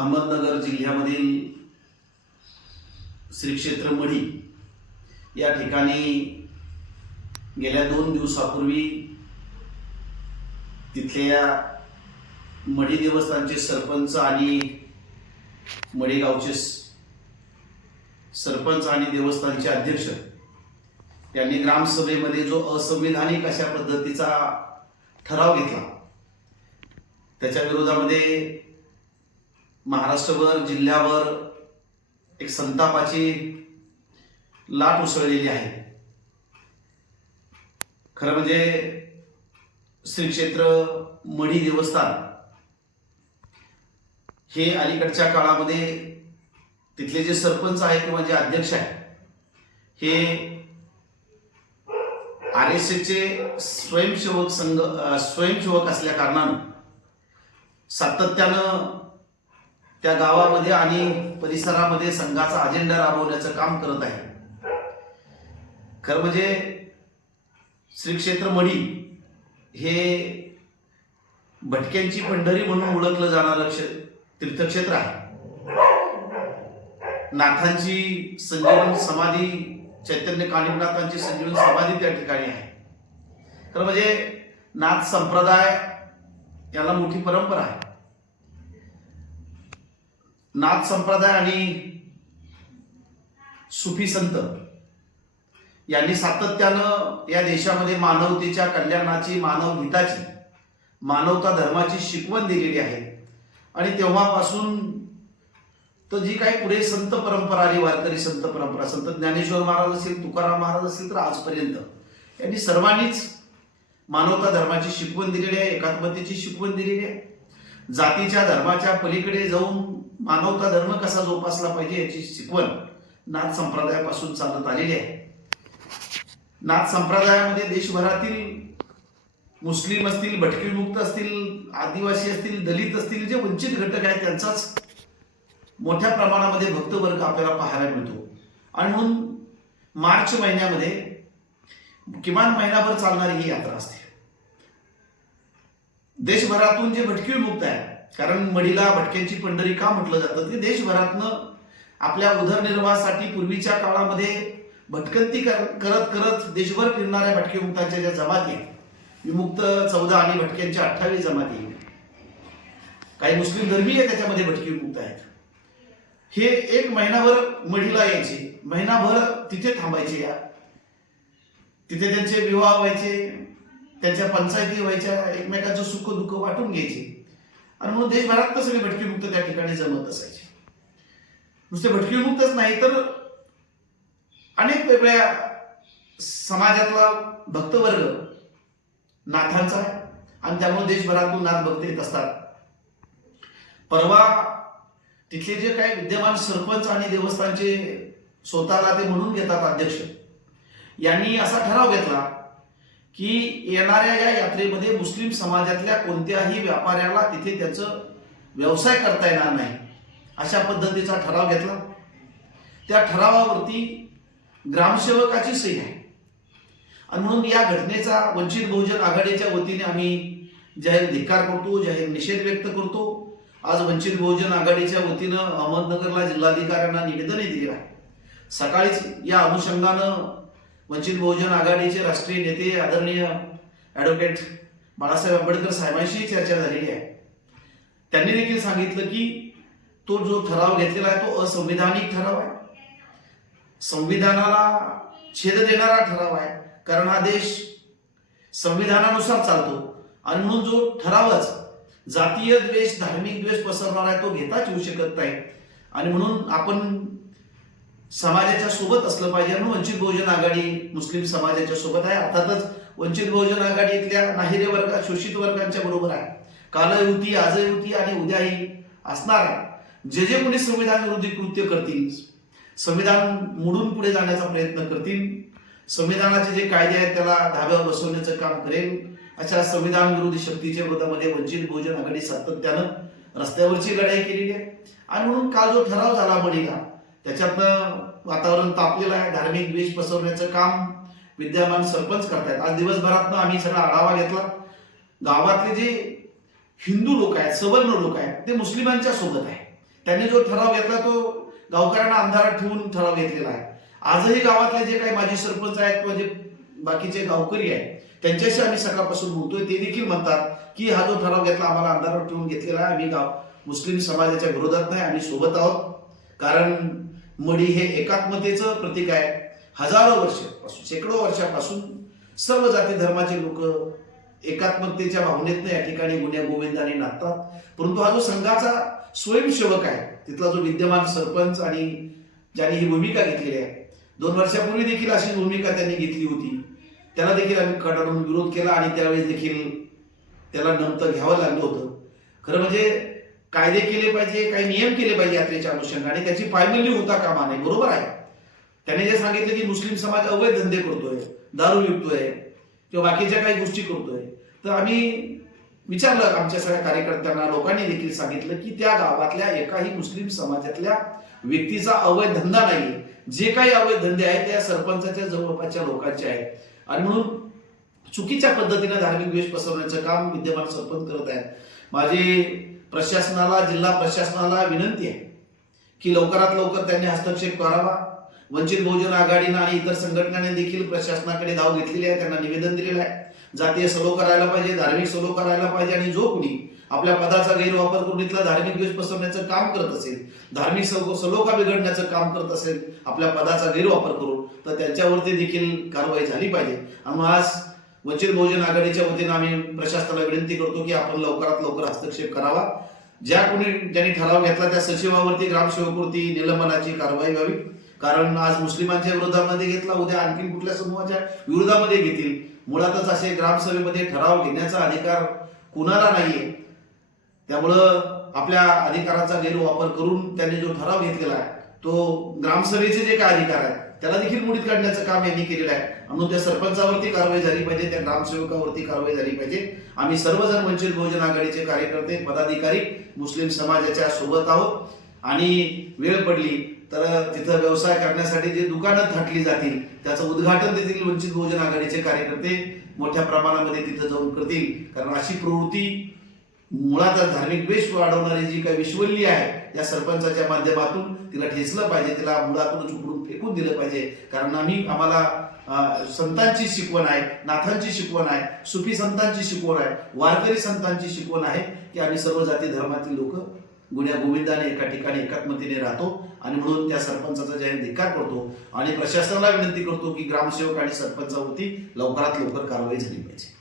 अहमदनगर जिल्ह्यामधील श्री क्षेत्र मढी या ठिकाणी गेल्या दोन दिवसापूर्वी तिथल्या मढी देवस्थानचे सरपंच आणि मढीगावचे सरपंच आणि देवस्थानचे अध्यक्ष यांनी ग्रामसभेमध्ये जो असंविधानिक अशा पद्धतीचा ठराव घेतला त्याच्या विरोधामध्ये महाराष्ट्रभर जिल्ह्यावर एक संतापाची लाट उसळलेली आहे खरं म्हणजे श्री क्षेत्र मढी देवस्थान हे अलीकडच्या काळामध्ये तिथले जे सरपंच आहे किंवा जे अध्यक्ष आहे हे आर एस एसचे स्वयंसेवक संघ स्वयंसेवक असल्या कारणानं सातत्यानं त्या गावामध्ये आणि परिसरामध्ये संघाचा अजेंडा राबवण्याचं काम करत आहे खरं म्हणजे श्री क्षेत्र मढी हे भटक्यांची पंढरी म्हणून ओळखलं जाणारं तीर्थक्षेत्र आहे नाथांची संजीवन समाधी चैतन्य काणीनाथांची संजीवन समाधी त्या ठिकाणी आहे खरं म्हणजे नाथ संप्रदाय याला मोठी परंपरा आहे नाथ संप्रदाय आणि सुफी संत यांनी सातत्यानं या देशामध्ये मानवतेच्या कल्याणाची मानव हिताची मानवता धर्माची शिकवण दिलेली आहे आणि तेव्हापासून तर जी काही पुढे संत परंपरा आली वारकरी संत परंपरा संत ज्ञानेश्वर महाराज असेल तुकाराम महाराज असेल तर आजपर्यंत यांनी सर्वांनीच मानवता धर्माची शिकवण दिलेली आहे एकात्मतेची शिकवण दिलेली आहे जातीच्या धर्माच्या पलीकडे जाऊन मानवता धर्म कसा जोपासला पाहिजे याची शिकवण नाथ संप्रदायापासून चालत आलेली आहे नाथ संप्रदायामध्ये देशभरातील मुस्लिम असतील भटकीमुक्त असतील आदिवासी असतील दलित असतील जे वंचित घटक आहेत त्यांचाच मोठ्या प्रमाणामध्ये भक्त वर्ग आपल्याला पाहायला मिळतो आणि म्हणून मार्च महिन्यामध्ये किमान महिनाभर चालणारी ही यात्रा असते देशभरातून जे भटकीळ मुक्त आहेत कारण मडीला भटक्यांची पंढरी का म्हटलं जातं की देशभरातनं आपल्या उदरनिर्वाहासाठी पूर्वीच्या काळामध्ये भटकंती करत करत देशभर फिरणाऱ्या मुक्तांच्या ज्या जमाती विमुक्त चौदा आणि भटक्यांच्या अठ्ठावीस जमाती काही मुस्लिम धर्मीय त्याच्यामध्ये भटकी मुक्त आहेत हे एक महिनाभर मढीला यायचे महिनाभर तिथे थांबायचे या तिथे त्यांचे विवाह व्हायचे त्यांच्या पंचायती व्हायच्या एकमेकांचं सुख दुःख वाटून घ्यायचे आणि म्हणून देशभरात सगळे भटकीमुक्त त्या ठिकाणी जमत असायचे नुसते भटकीमुक्तच नाही तर अनेक वेगळ्या समाजातला भक्तवर्ग नाथांचा आहे आणि त्यामुळे देशभरातून नाथ भक्त येत असतात परवा तिथले जे काही विद्यमान सरपंच आणि देवस्थानचे स्वतःला ते म्हणून घेतात अध्यक्ष यांनी असा ठराव घेतला की येणाऱ्या या यात्रेमध्ये मुस्लिम समाजातल्या कोणत्याही व्यापाऱ्याला तिथे त्याचं व्यवसाय करता येणार नाही अशा पद्धतीचा ठराव घेतला त्या ठरावावरती ग्रामसेवकाची सही आहे आणि म्हणून या घटनेचा वंचित बहुजन आघाडीच्या वतीने आम्ही जाहीर धिक्कार करतो जाहीर निषेध व्यक्त करतो आज वंचित बहुजन आघाडीच्या वतीनं अहमदनगरला जिल्हाधिकाऱ्यांना निवेदनही दिले आहे सकाळीच या अनुषंगानं वंचित बहुजन आघाडीचे राष्ट्रीय नेते आदरणीय ॲडव्होकेट बाळासाहेब आंबेडकर साहेबांशी चर्चा झालेली आहे त्यांनी देखील सांगितलं की तो जो ठराव घेतलेला आहे तो असंविधानिक ठराव आहे संविधानाला छेद देणारा ठराव आहे कारण हा देश संविधानानुसार चालतो आणि म्हणून जो ठरावच जातीय द्वेष धार्मिक द्वेष पसरणार आहे तो घेताच येऊ शकत नाही आणि म्हणून आपण समाजाच्या सोबत असलं पाहिजे म्हणून वंचित बहुजन आघाडी मुस्लिम समाजाच्या सोबत आहे अर्थातच वंचित बहुजन आघाडी इथल्या नाहिरे वर्गा शोषित वर्गांच्या बरोबर आहे काल होती आजही होती आणि उद्याही असणार आहे जे जे कोणी संविधान विरोधी कृत्य करतील संविधान मोडून पुढे जाण्याचा प्रयत्न करतील संविधानाचे जे कायदे आहेत त्याला धाब्यावर बसवण्याचं काम करेल अशा संविधान विरोधी शक्तीच्या विरोधामध्ये वंचित बहुजन आघाडी सातत्यानं रस्त्यावरची लढाई केलेली आहे आणि म्हणून काल जो ठराव झाला बडीला त्याच्यातनं वातावरण तापलेलं आहे धार्मिक द्वेष पसरवण्याचं काम विद्यमान सरपंच करतायत आज दिवसभरात आम्ही सगळा आढावा घेतला गावातले जे हिंदू लोक आहेत सवर्ण लोक आहेत ते मुस्लिमांच्या सोबत आहे त्यांनी जो ठराव घेतला तो गावकऱ्यांना अंधारात ठेवून ठराव घेतलेला आहे आजही गावातले जे काही माझे सरपंच आहेत किंवा जे बाकीचे गावकरी आहेत त्यांच्याशी आम्ही सकाळपासून बोलतोय ते देखील म्हणतात की हा जो ठराव घेतला आम्हाला अंधारावर ठेवून घेतलेला आहे आम्ही गाव मुस्लिम समाजाच्या विरोधात नाही आम्ही सोबत आहोत कारण मडी हे एकात्मतेचं प्रतीक आहे हजारो वर्षापासून शेकडो वर्षापासून सर्व जाती धर्माचे लोक एकात्मतेच्या भावनेतनं या ठिकाणी गुण्या गोविंदाने नाचतात परंतु हा जो संघाचा स्वयंसेवक आहे तिथला जो विद्यमान सरपंच आणि ज्यांनी ही भूमिका घेतलेली आहे दोन वर्षापूर्वी देखील अशी भूमिका त्यांनी घेतली होती त्याला देखील आम्ही कडाडून विरोध केला आणि त्यावेळेस देखील त्याला नंतर घ्यावं लागलं होतं खरं म्हणजे कायदे केले पाहिजे काही नियम केले पाहिजे यात्रेच्या अनुषंगाने त्याची पायमल्ली होता कामा नये बरोबर आहे त्याने जे सांगितलं की मुस्लिम समाज अवैध धंदे करतोय दारू विकतोय किंवा बाकीच्या काही गोष्टी करतोय तर आम्ही विचारलं आमच्या सगळ्या कार्यकर्त्यांना लोकांनी देखील सांगितलं की त्या गावातल्या एकाही मुस्लिम समाजातल्या व्यक्तीचा अवैध धंदा नाही जे काही अवैध धंदे आहेत त्या सरपंचाच्या जवळपासच्या लोकांचे आहेत आणि म्हणून चुकीच्या पद्धतीने धार्मिक द्वेष पसरवण्याचं काम विद्यमान सरपंच करत आहेत माझे प्रशासनाला जिल्हा प्रशासनाला विनंती आहे की लवकरात लवकर त्यांनी हस्तक्षेप करावा वंचित बहुजन आघाडीनं आणि इतर संघटनांनी देखील प्रशासनाकडे धाव घेतलेली आहे त्यांना निवेदन दिलेलं आहे जातीय सलो करायला पाहिजे धार्मिक सलो करायला पाहिजे आणि जो कोणी आपल्या पदाचा गैरवापर करून इथला धार्मिक द्वेष पसरण्याचं काम करत असेल धार्मिक सलोखा बिघडण्याचं काम करत असेल आपल्या पदाचा गैरवापर करून तर त्यांच्यावरती देखील कारवाई झाली पाहिजे आणि आज वंचित बहुजन आघाडीच्या वतीनं आम्ही प्रशासनाला विनंती करतो की आपण लवकरात लवकर हस्तक्षेप करावा ज्या कोणी ज्यांनी ठराव घेतला त्या सचिवावरती ग्रामसेवकवरती निलंबनाची कारवाई व्हावी कारण आज मुस्लिमांच्या विरोधामध्ये घेतला उद्या आणखी कुठल्या समूहाच्या विरोधामध्ये घेतील मुळातच असे ग्रामसभेमध्ये ठराव घेण्याचा अधिकार कुणाला नाहीये त्यामुळं आपल्या अधिकाराचा गैरवापर करून त्यांनी जो ठराव घेतलेला आहे तो ग्रामसभेचे जे काय अधिकार आहेत त्याला देखील मुडीत काढण्याचं काम यांनी केलेलं आहे म्हणून त्या सरपंचावरती कारवाई झाली पाहिजे त्या ग्रामसेवकावरती कारवाई झाली पाहिजे आम्ही सर्वजण वंचित बहुजन आघाडीचे कार्यकर्ते पदाधिकारी मुस्लिम समाजाच्या सोबत आहोत आणि वेळ पडली तर तिथं व्यवसाय करण्यासाठी जे दुकानं थाटली जातील त्याचं उद्घाटन देखील वंचित बहुजन आघाडीचे कार्यकर्ते मोठ्या प्रमाणामध्ये तिथं जाऊन करतील कारण अशी प्रवृत्ती मुळात धार्मिक वेश वाढवणारी जी काही विश्वल्ली आहे या सरपंचाच्या माध्यमातून तिला ठेचलं पाहिजे तिला मुळातूनच उकडून फेकून दिलं पाहिजे कारण आम्ही आम्हाला संतांची शिकवण आहे नाथांची शिकवण आहे सुफी संतांची शिकवण आहे वारकरी संतांची शिकवण आहे की आम्ही सर्व जाती धर्मातील लोक गुण्या गोविंदाने एका ठिकाणी एकात्मतेने राहतो आणि म्हणून त्या सरपंचाचा जाहीर धिक्कार करतो आणि प्रशासनाला विनंती करतो की ग्रामसेवक आणि सरपंचावरती लवकरात लवकर कारवाई झाली पाहिजे